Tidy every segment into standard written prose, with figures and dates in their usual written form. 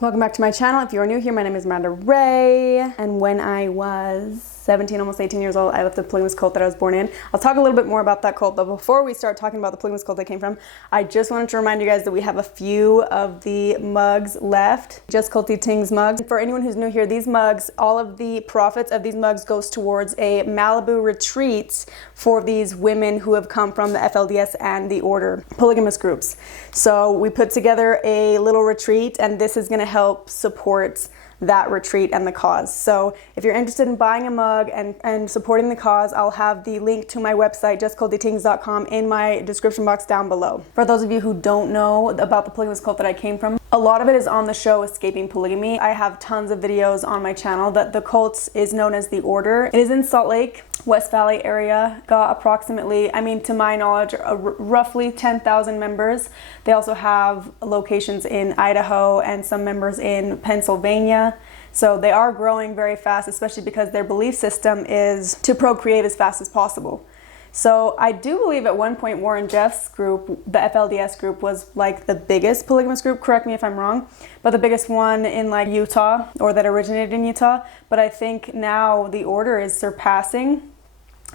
Welcome back to my channel. If you are new here, my name is Miranda Ray, and when I was 17, almost 18 years old, I left the polygamous cult that I was born in. I'll talk a little bit more about that cult, but before we start talking about the polygamous cult I came from, I just wanted to remind you guys that we have a few of the mugs left, Just Culty Tings mugs. For anyone who's new here, these mugs, all of the profits of these mugs goes towards a Malibu retreat for these women who have come from the FLDS and the Order polygamous groups. So we put together a little retreat, and this is going to help support that retreat and the cause. So if you're interested in buying a mug and supporting the cause, I'll have the link to my website, justcultytings.com, in my description box down below. For those of you who don't know about the polygamous cult that I came from, a lot of it is on the show Escaping Polygamy. I have tons of videos on my channel. That the cult is known as the Order. It is in Salt Lake, West Valley area. Got approximately, to my knowledge, roughly 10,000 members. They also have locations in Idaho and some members in Pennsylvania. So they are growing very fast, especially because their belief system is to procreate as fast as possible. So I do believe at one point Warren Jeff's group, the FLDS group, was like the biggest polygamous group. Correct me if I'm wrong, but the biggest one in like Utah, or that originated in Utah. But I think now the Order is surpassing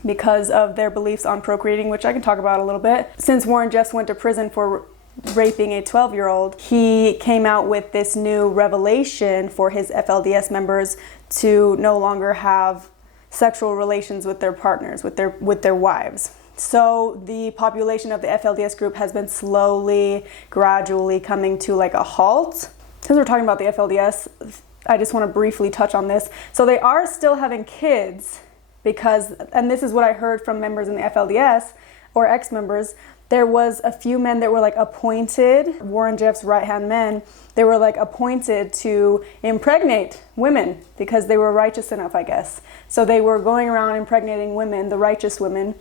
because of their beliefs on procreating, which I can talk about a little bit. Since Warren Jeffs went to prison for raping a 12-year-old, he came out with this new revelation for his FLDS members to no longer have sexual relations with their partners, with their wives. So the population of the FLDS group has been slowly, gradually coming to like a halt. Since we're talking about the FLDS, I just want to briefly touch on this. So they are still having kids because, and this is what I heard from members in the FLDS or ex-members, there was a few men that were like appointed, Warren Jeff's right-hand men, they were like appointed to impregnate women because they were righteous enough, I guess. So they were going around impregnating women, the righteous women.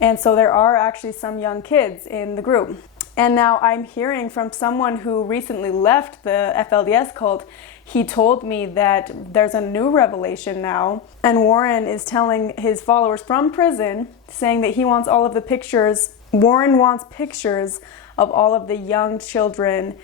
And so there are actually some young kids in the group. And now I'm hearing from someone who recently left the FLDS cult. He told me that there's a new revelation now, and Warren is telling his followers from prison, saying that he wants all of the pictures. Warren wants pictures of all of the young children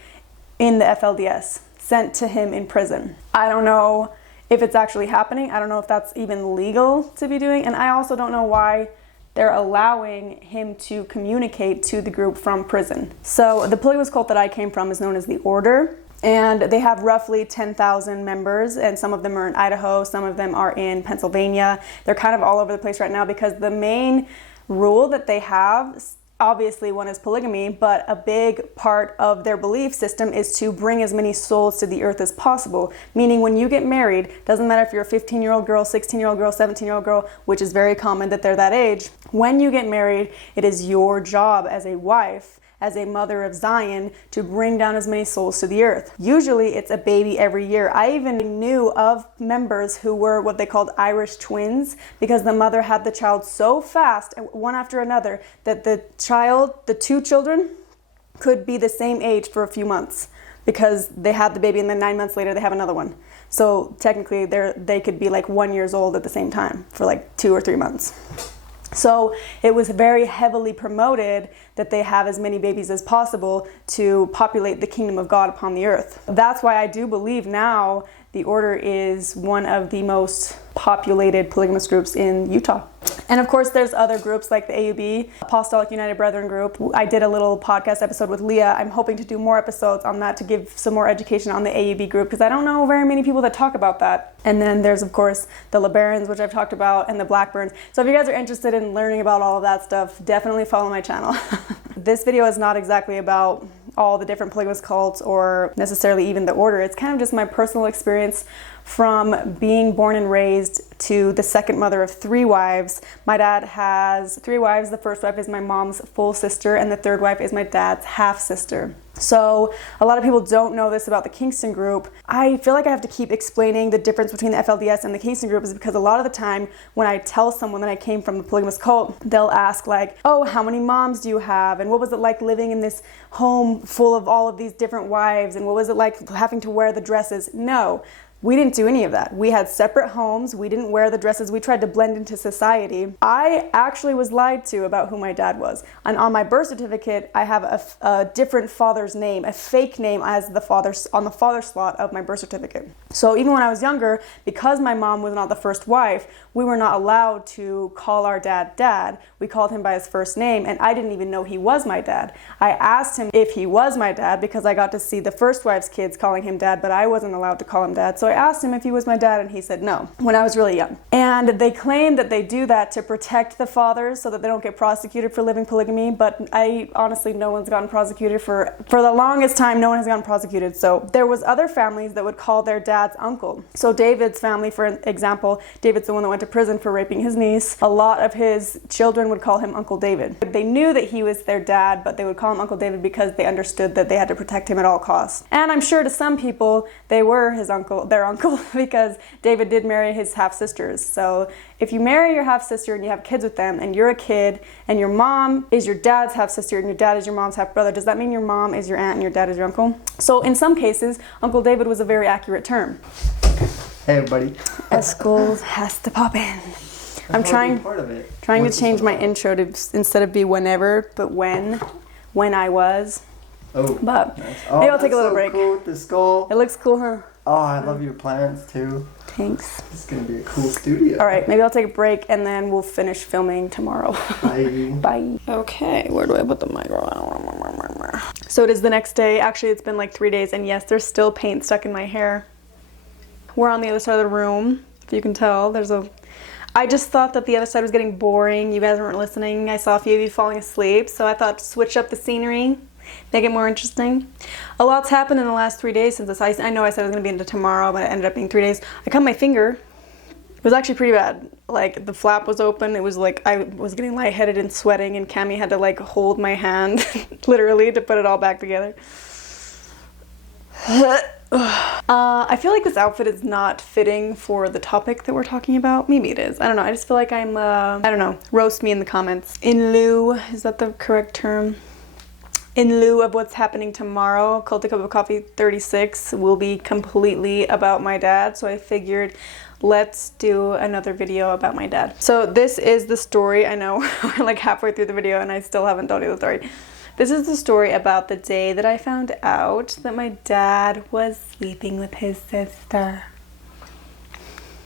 in the FLDS sent to him in prison. I don't know if it's actually happening. I don't know if that's even legal to be doing. And I also don't know why they're allowing him to communicate to the group from prison. So the polygamous cult that I came from is known as the Order. And they have roughly 10,000 members, and some of them are in Idaho, some of them are in Pennsylvania. They're kind of all over the place right now because the main rule that they have, obviously one is polygamy, but a big part of their belief system is to bring as many souls to the earth as possible. Meaning when you get married, doesn't matter if you're a 15-year-old girl, 16-year-old girl, 17-year-old girl, which is very common that they're that age. When you get married, it is your job as a wife, as a mother of Zion, to bring down as many souls to the earth. Usually it's a baby every year. I even knew of members who were what they called Irish twins because the mother had the child so fast, one after another, that the two children could be the same age for a few months because they had the baby and then 9 months later they have another one. So technically they could be like 1 year old at the same time for like 2 or 3 months. So it was very heavily promoted that they have as many babies as possible to populate the kingdom of God upon the earth. That's why I do believe now the Order is one of the most populated polygamous groups in Utah. And of course there's other groups like the AUB, Apostolic United Brethren group. I did a little podcast episode with Leah. I'm hoping to do more episodes on that to give some more education on the AUB group because I don't know very many people that talk about that. And then there's of course the LeBarons, which I've talked about, and the Blackburns. So if you guys are interested in learning about all of that stuff, definitely follow my channel. This video is not exactly about all the different polygamous cults or necessarily even the Order. It's kind of just my personal experience from being born and raised to the second mother of 3 wives. My dad has 3 wives. The first wife is my mom's full sister, and the third wife is my dad's half sister. So a lot of people don't know this about the Kingston group. I feel like I have to keep explaining the difference between the FLDS and the Kingston group is because a lot of the time when I tell someone that I came from the polygamous cult, they'll ask like, oh, how many moms do you have? And what was it like living in this home full of all of these different wives? And what was it like having to wear the dresses? No. We didn't do any of that. We had separate homes. We didn't wear the dresses. We tried to blend into society. I actually was lied to about who my dad was. And on my birth certificate, I have a different father's name, a fake name as the father's on the father slot of my birth certificate. So even when I was younger, because my mom was not the first wife, we were not allowed to call our dad dad. We called him by his first name, and I didn't even know he was my dad. I asked him if he was my dad because I got to see the first wife's kids calling him dad, but I wasn't allowed to call him dad. So I asked him if he was my dad, and he said no, when I was really young. And they claim that they do that to protect the fathers so that they don't get prosecuted for living polygamy, but I honestly, no one's gotten prosecuted for the longest time. No one has gotten prosecuted. So there was other families that would call their dad's uncle. So David's family, for example, David's the one that went to prison for raping his niece. A lot of his children would call him Uncle David. They knew that he was their dad, but they would call him Uncle David because they understood that they had to protect him at all costs. And I'm sure to some people, they were his uncle, their uncle, because David did marry his half-sisters. So if you marry your half-sister and you have kids with them and you're a kid and your mom is your dad's half-sister and your dad is your mom's half-brother, does that mean your mom is your aunt and your dad is your uncle? So in some cases, Uncle David was a very accurate term. Hey everybody. Eskel has to pop in. I'm trying to change my intro to instead of be whenever, but when I was. Oh, but nice. Maybe I'll take a little break. Cool with the skull. It looks cool, huh? Oh, I love your plans too. Thanks. It's gonna be a cool studio. All right, maybe I'll take a break and then we'll finish filming tomorrow. Bye. Bye. Okay, where do I put the micro? So it is the next day. Actually, it's been like 3 days, and yes, there's still paint stuck in my hair. We're on the other side of the room. If you can tell, I just thought that the other side was getting boring. You guys weren't listening. I saw a few of you falling asleep, so I thought to switch up the scenery, make it more interesting. A lot's happened in the last 3 days since this. I know I said it was going to be into tomorrow, but it ended up being 3 days. I cut my finger. It was actually pretty bad. Like, the flap was open. It was like I was getting lightheaded and sweating, and Cammie had to like hold my hand, literally, to put it all back together. I feel like this outfit is not fitting for the topic that we're talking about. Maybe it is. I don't know. I just feel like I'm, I don't know. Roast me in the comments. In lieu, is that the correct term? In lieu of what's happening tomorrow, Culty Cup of Coffee 36 will be completely about my dad. So I figured let's do another video about my dad. So this is the story. I know we're like halfway through the video and I still haven't told you the story. This is the story about the day that I found out that my dad was sleeping with his sister.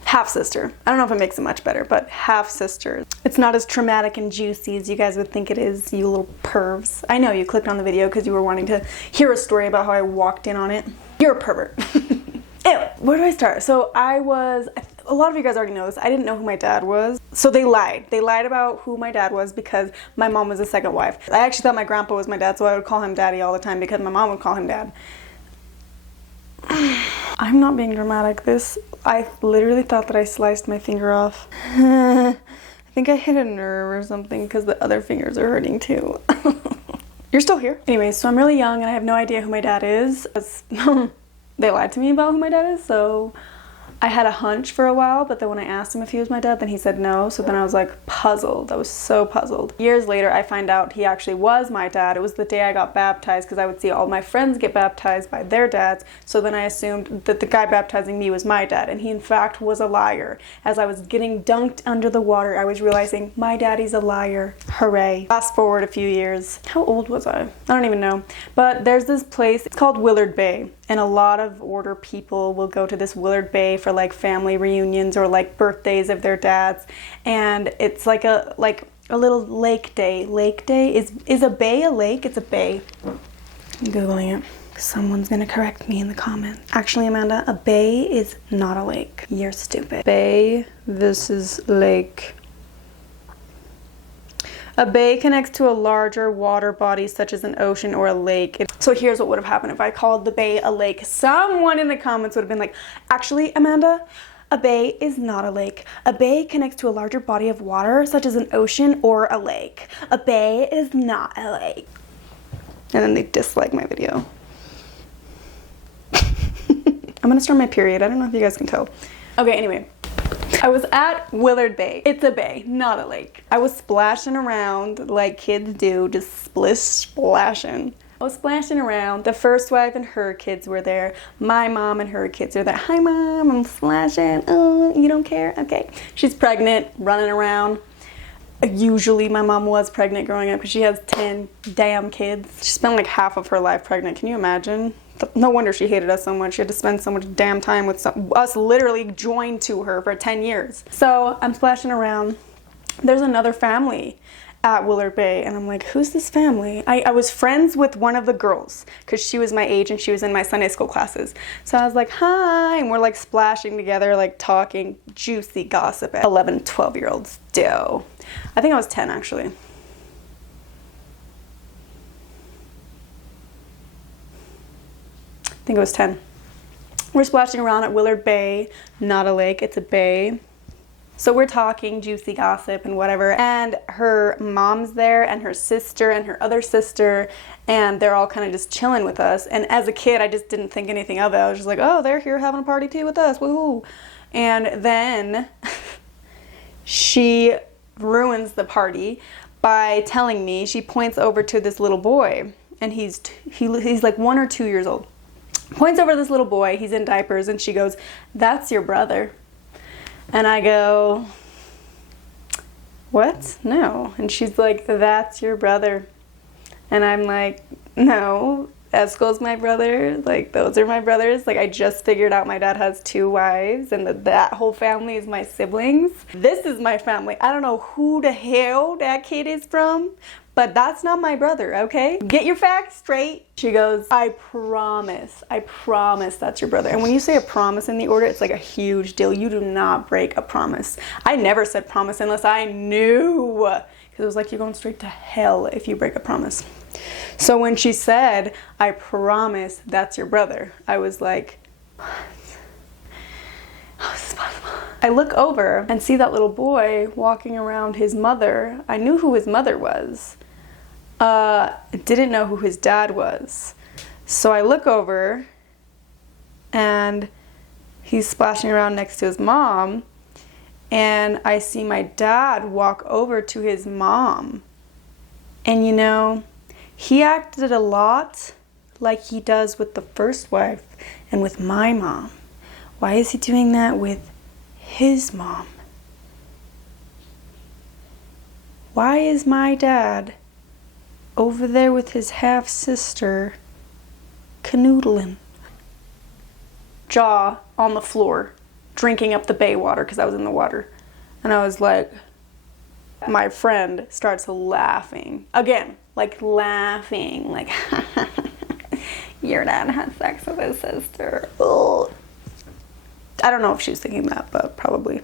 Half-sister. I don't know if it makes it much better, but half-sister. It's not as traumatic and juicy as you guys would think it is, you little pervs. I know you clicked on the video because you were wanting to hear a story about how I walked in on it. You're a pervert. Anyway, where do I start? So a lot of you guys already know this. I didn't know who my dad was. So they lied. They lied about who my dad was because my mom was a second wife. I actually thought my grandpa was my dad, so I would call him daddy all the time because my mom would call him dad. I'm not being dramatic. I literally thought that I sliced my finger off. I think I hit a nerve or something because the other fingers are hurting too. You're still here. Anyways, so I'm really young and I have no idea who my dad is. They lied to me about who my dad is, so I had a hunch for a while, but then when I asked him if he was my dad, then he said no. So then I was like puzzled. I was so puzzled. Years later, I find out he actually was my dad. It was the day I got baptized because I would see all my friends get baptized by their dads. So then I assumed that the guy baptizing me was my dad. And he in fact was a liar. As I was getting dunked under the water, I was realizing my daddy's a liar. Hooray. Fast forward a few years. How old was I? I don't even know. But there's this place, it's called Willard Bay. And a lot of order people will go to this Willard Bay for like family reunions or like birthdays of their dads. And it's like a little lake day. Lake day is a bay a lake? It's a bay. I'm Googling it. Someone's gonna correct me in the comments. Actually, Amanda, a bay is not a lake. You're stupid. Bay versus lake. A bay connects to a larger water body such as an ocean or a lake. So here's what would have happened if I called the bay a lake. Someone in the comments would have been like, actually, Amanda, a bay is not a lake. A bay connects to a larger body of water such as an ocean or a lake. A bay is not a lake. And then they dislike my video. I'm gonna start my period. I don't know if you guys can tell. Okay, anyway. I was at Willard Bay. It's a bay, not a lake. I was splashing around like kids do, just splashing. I was splashing around. The first wife and her kids were there. My mom and her kids are there. Hi, Mom, I'm splashing. Oh, you don't care? Okay. She's pregnant, running around. Usually my mom was pregnant growing up because she has 10 damn kids. She spent like half of her life pregnant. Can you imagine? No wonder she hated us so much. She had to spend so much damn time with us literally joined to her for 10 years. So I'm splashing around. There's another family at Willard Bay, and I'm like, who's this family? I was friends with one of the girls because she was my age and she was in my Sunday school classes. So I was like, hi, and we're like splashing together, like talking juicy gossip at 11, 12-year-olds do. I think I was 10 actually. I think it was 10. We're splashing around at Willard Bay, not a lake, it's a bay. So we're talking juicy gossip and whatever, and her mom's there and her sister and her other sister, and they're all kind of just chilling with us. And as a kid, I just didn't think anything of it. I was just like, oh, they're here having a party too with us, woohoo. And then she ruins the party by telling me, she points over to this little boy, and he's like 1 or 2 years old. Points over to this little boy, he's in diapers, and she goes, that's your brother. And I go, what? No. And she's like, that's your brother. And I'm like, no, Esco's my brother. Like, those are my brothers. Like, I just figured out my dad has 2 wives and that whole family is my siblings. This is my family. I don't know who the hell that kid is from, but that's not my brother, okay? Get your facts straight. She goes, I promise that's your brother. And when you say a promise in the order, it's like a huge deal. You do not break a promise. I never said promise unless I knew. Because it was like, you're going straight to hell if you break a promise. So when she said, I promise that's your brother, I was like, what? How is this possible? I look over and see that little boy walking around his mother. I knew who his mother was. Didn't know who his dad was. So I look over and he's splashing around next to his mom, and I see my dad walk over to his mom. And you know, he acted a lot like he does with the first wife and with my mom. Why is he doing that with his mom? Why is my dad over there with his half-sister canoodling? Jaw on the floor, drinking up the bay water because I was in the water. And I was like, my friend starts laughing. Again, like laughing, like, your dad had sex with his sister. Ugh. I don't know if she was thinking that, but probably.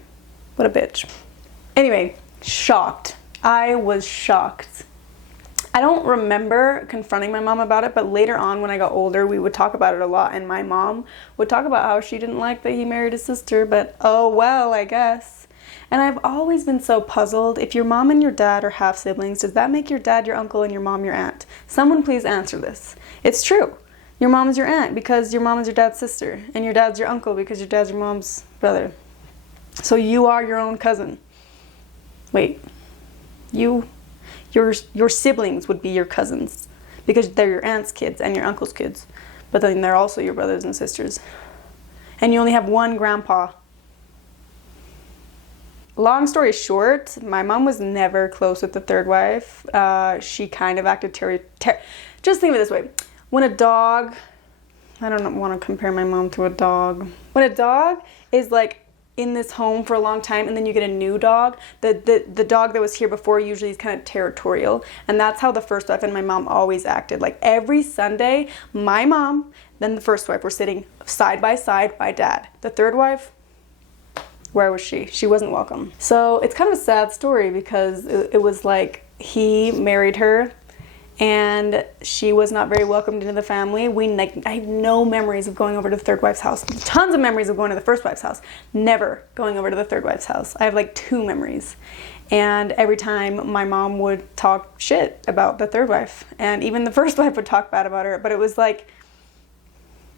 What a bitch. Anyway, shocked. I was shocked. I don't remember confronting my mom about it, but later on when I got older, we would talk about it a lot, and my mom would talk about how she didn't like that he married his sister, but oh well, I guess. And I've always been so puzzled. If your mom and your dad are half siblings, does that make your dad your uncle and your mom your aunt? Someone please answer this. It's true. Your mom is your aunt because your mom is your dad's sister, and your dad's your uncle because your dad's your mom's brother. So you are your own cousin. Wait, your siblings would be your cousins because they're your aunt's kids and your uncle's kids, but then they're also your brothers and sisters. And you only have one grandpa. Long story short, my mom was never close with the third wife. She kind of acted just think of it this way. When a dog, I don't want to compare my mom to a dog. When a dog is like in this home for a long time and then you get a new dog, the dog that was here before usually is kind of territorial. And that's how the first wife and my mom always acted. Like every Sunday, my mom, then the first wife were sitting side by side by dad. The third wife, where was she? She wasn't welcome. So it's kind of a sad story because it was like he married her and she was not very welcomed into the family. I have no memories of going over to the third wife's house. Tons of memories of going to the first wife's house. Never going over to the third wife's house. I have like 2 memories. And every time my mom would talk shit about the third wife. And even the first wife would talk bad about her. But it was like,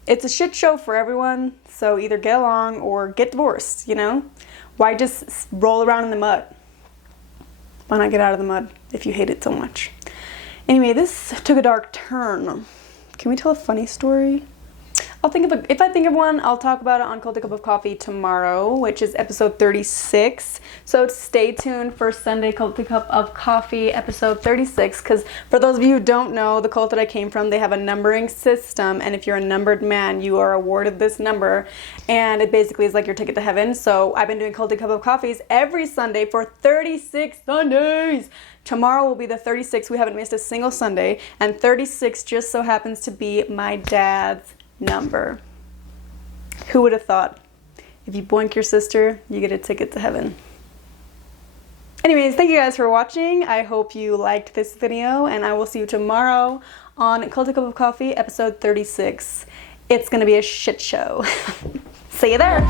it's a shit show for everyone. So either get along or get divorced, you know? Why just roll around in the mud? Why not get out of the mud if you hate it so much? Anyway, this took a dark turn. Can we tell a funny story? If I think of one, I'll talk about it on Culty Cup of Coffee tomorrow, which is episode 36. So stay tuned for Sunday Culty Cup of Coffee episode 36, because for those of you who don't know, the cult that I came from, they have a numbering system, and if you're a numbered man, you are awarded this number, and it basically is like your ticket to heaven. So I've been doing Culty Cup of Coffees every Sunday for 36 Sundays. Tomorrow will be the 36th. We haven't missed a single Sunday, and 36 just so happens to be my dad's number. Who would have thought? If you boink your sister, you get a ticket to heaven. Anyways, thank you guys for watching. I hope you liked this video, and I will see you tomorrow on Culty Cup of Coffee episode 36. It's gonna be a shit show. See you there.